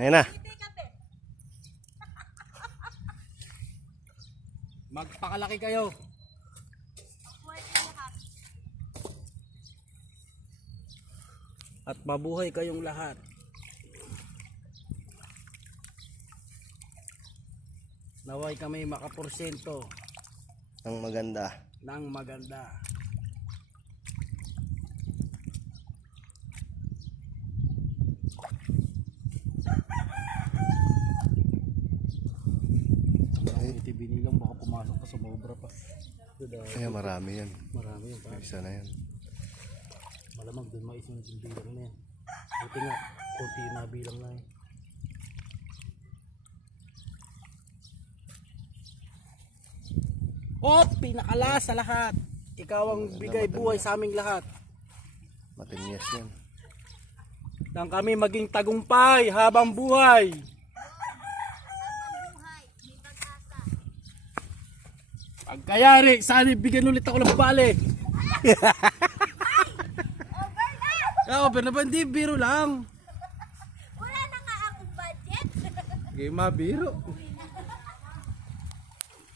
Ayan na. Magpakalaki kayo. At mabuhay kayong lahat. Naway kami makaporsento Ang maganda. ng maganda. Iti binilang baka pumasok pa sa mobra pa. Kaya marami yan. Marami yung pa. Isa na yan. Malamang doon maisunod yung bilang na yan. Buti nga, konti na bilang na yan. Oh, pinakala sa lahat. Ikaw ang bigay buhay sa aming lahat. Matinyas yan. Nang kami maging tagumpay habang buhay. Pagkayari, sana bigyan ulit ako ng bale. Over na ba? Hindi, biro lang. Wala na nga akong budget. Okay, mabiro.